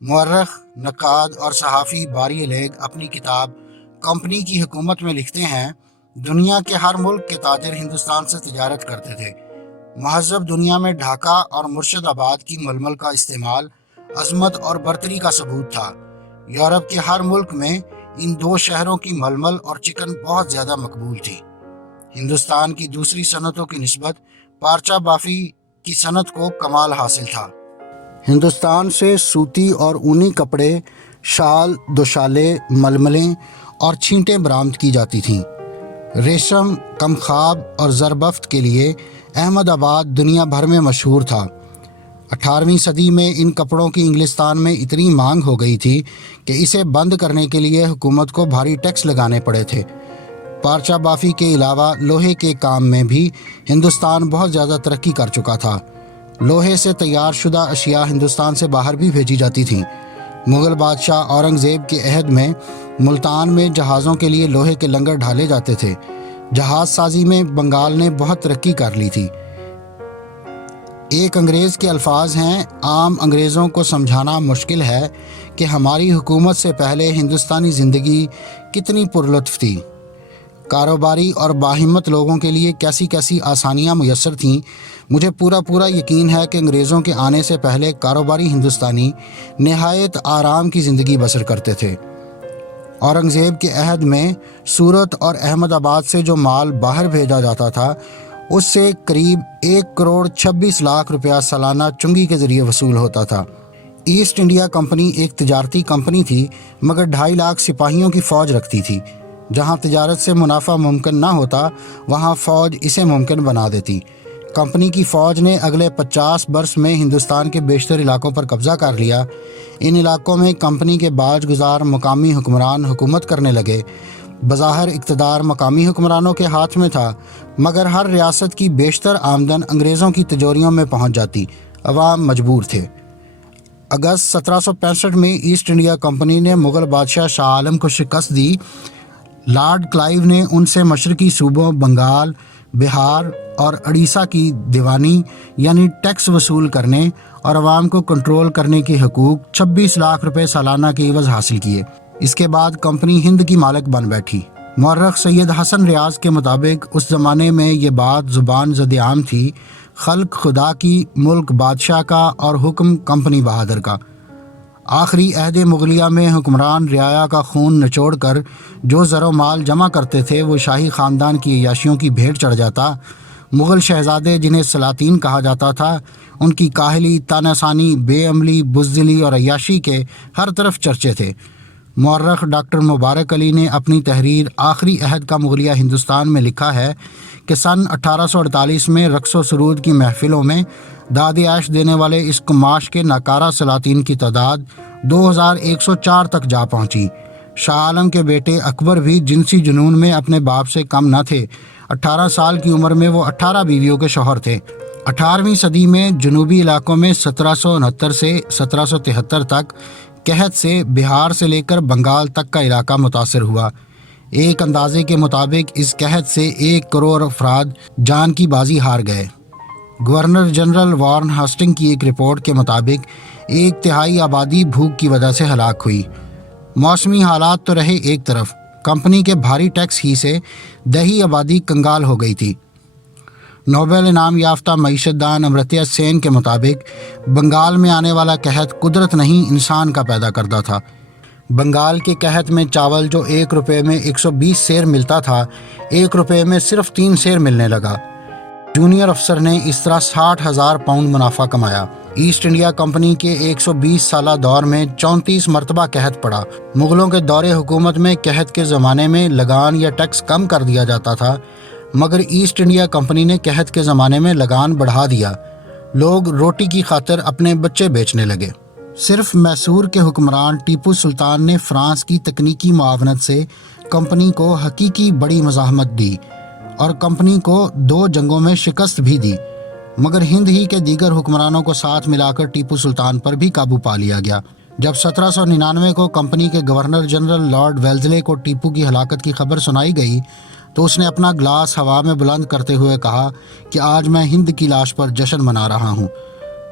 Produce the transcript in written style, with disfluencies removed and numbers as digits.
مورخ، نقاد اور صحافی باری لیگ اپنی کتاب کمپنی کی حکومت میں لکھتے ہیں، دنیا کے ہر ملک کے تاجر ہندوستان سے تجارت کرتے تھے۔ مہذب دنیا میں ڈھاکہ اور مرشد آباد کی ململ کا استعمال عظمت اور برتری کا ثبوت تھا۔ یورپ کے ہر ملک میں ان دو شہروں کی ململ اور چکن بہت زیادہ مقبول تھی۔ ہندوستان کی دوسری صنعتوں کی نسبت پارچہ بافی کی صنعت کو کمال حاصل تھا۔ ہندوستان سے سوتی اور اونی کپڑے، شال، دوشالے، ململیں اور چھینٹیں برآمد کی جاتی تھیں۔ ریشم، کمخاب اور زربفت کے لیے احمد آباد دنیا بھر میں مشہور تھا۔ 18ویں صدی میں ان کپڑوں کی انگلستان میں اتنی مانگ ہو گئی تھی کہ اسے بند کرنے کے لیے حکومت کو بھاری ٹیکس لگانے پڑے تھے۔ پارچہ بافی کے علاوہ لوہے کے کام میں بھی ہندوستان بہت زیادہ ترقی کر چکا تھا۔ لوہے سے تیار شدہ اشیاء ہندوستان سے باہر بھی بھیجی جاتی تھیں۔ مغل بادشاہ اورنگزیب کے عہد میں ملتان میں جہازوں کے لیے لوہے کے لنگر ڈھالے جاتے تھے۔ جہاز سازی میں بنگال نے بہت ترقی کر لی تھی۔ ایک انگریز کے الفاظ ہیں، عام انگریزوں کو سمجھانا مشکل ہے کہ ہماری حکومت سے پہلے ہندوستانی زندگی کتنی پرلطف تھی۔ کاروباری اور باہمت لوگوں کے لیے کیسی کیسی آسانیاں میسر تھیں۔ مجھے پورا یقین ہے کہ انگریزوں کے آنے سے پہلے کاروباری ہندوستانی نہایت آرام کی زندگی بسر کرتے تھے۔ اورنگزیب کے عہد میں سورت اور احمد آباد سے جو مال باہر بھیجا جاتا تھا اس سے قریب 1,26,00,000 روپیہ سالانہ چنگی کے ذریعے وصول ہوتا تھا۔ ایسٹ انڈیا کمپنی ایک تجارتی کمپنی تھی مگر 2.5 لاکھ سپاہیوں کی فوج رکھتی تھی۔ جہاں تجارت سے منافع ممکن نہ ہوتا وہاں فوج اسے ممکن بنا دیتی۔ کمپنی کی فوج نے اگلے 50 برس میں ہندوستان کے بیشتر علاقوں پر قبضہ کر لیا۔ ان علاقوں میں کمپنی کے باج گزار مقامی حکمران حکومت کرنے لگے۔ بظاہر اقتدار مقامی حکمرانوں کے ہاتھ میں تھا مگر ہر ریاست کی بیشتر آمدن انگریزوں کی تجوریوں میں پہنچ جاتی۔ عوام مجبور تھے۔ اگست 1765 میں ایسٹ انڈیا کمپنی نے مغل بادشاہ شاہ عالم کو شکست دی۔ لارڈ کلائیو نے ان سے مشرقی صوبوں بنگال، بہار اور اڑیسہ کی دیوانی یعنی ٹیکس وصول کرنے اور عوام کو کنٹرول کرنے کے حقوق 26 لاکھ روپے سالانہ کے عوض حاصل کیے۔ اس کے بعد کمپنی ہند کی مالک بن بیٹھی۔ مورخ سید حسن ریاض کے مطابق اس زمانے میں یہ بات زبان زد عام تھی، خلق خدا کی، ملک بادشاہ کا اور حکم کمپنی بہادر کا۔ آخری عہد مغلیہ میں حکمران رعایا کا خون نچوڑ کر جو زر و مال جمع کرتے تھے وہ شاہی خاندان کی عیاشیوں کی بھیٹ چڑھ جاتا۔ مغل شہزادے جنہیں سلاطین کہا جاتا تھا، ان کی کاہلی، طعنہ ثانی، بے عملی، بزدلی اور عیاشی کے ہر طرف چرچے تھے۔ مورخ ڈاکٹر مبارک علی نے اپنی تحریر آخری عہد کا مغلیہ ہندوستان میں لکھا ہے کہ سن 1848 میں رقص و سرود کی محفلوں میں داد عیش دینے والے اس کماش کے ناکارہ سلاطین کی تعداد 2104 تک جا پہنچی۔ شاہ عالم کے بیٹے اکبر بھی جنسی جنون میں اپنے باپ سے کم نہ تھے۔ 18 سال کی عمر میں وہ 18 بیویوں کے شوہر تھے۔ 18ویں صدی میں جنوبی علاقوں میں 1769 سے 1773 تک قحط سے بہار سے لے کر بنگال تک کا علاقہ متاثر ہوا۔ ایک اندازے کے مطابق اس قحط سے 1 کروڑ افراد جان کی بازی ہار گئے۔ گورنر جنرل وارن ہاسٹنگ کی ایک رپورٹ کے مطابق 1/3 آبادی بھوک کی وجہ سے ہلاک ہوئی۔ موسمی حالات تو رہے ایک طرف، کمپنی کے بھاری ٹیکس ہی سے دیہی آبادی کنگال ہو گئی تھی۔ نوبل انعام یافتہ معیشت دان امرتیہ سین کے مطابق بنگال میں آنے والا قحط قدرت نہیں انسان کا پیدا کردہ تھا۔ بنگال کے قحط میں چاول جو 1 روپے میں 120 سیر ملتا تھا 1 روپے میں صرف 3 سیر ملنے لگا۔ جونیئر افسر نے اس طرح 60,000 پاؤنڈ منافع کمایا۔ ایسٹ انڈیا کمپنی کے 120 سالہ دور میں 34 مرتبہ قحط پڑا۔ مغلوں کے دور حکومت میں قحط کے زمانے میں لگان یا ٹیکس کم کر دیا جاتا تھا مگر ایسٹ انڈیا کمپنی نے قحط کے زمانے میں لگان بڑھا دیا۔ لوگ روٹی کی خاطر اپنے بچے بیچنے لگے۔ صرف میسور کے حکمران ٹیپو سلطان نے فرانس کی تکنیکی معاونت سے کمپنی کو حقیقی بڑی مزاحمت دی اور کمپنی کو 2 جنگوں میں شکست بھی دی مگر ہند ہی کے دیگر حکمرانوں کو ساتھ ملا کر ٹیپو سلطان پر بھی قابو پا لیا گیا۔ جب 1799 کو کمپنی کے گورنر جنرل لارڈ ویلزلے کو ٹیپو کی ہلاکت کی خبر سنائی گئی تو اس نے اپنا گلاس ہوا میں بلند کرتے ہوئے کہا کہ آج میں ہند کی لاش پر جشن منا رہا ہوں۔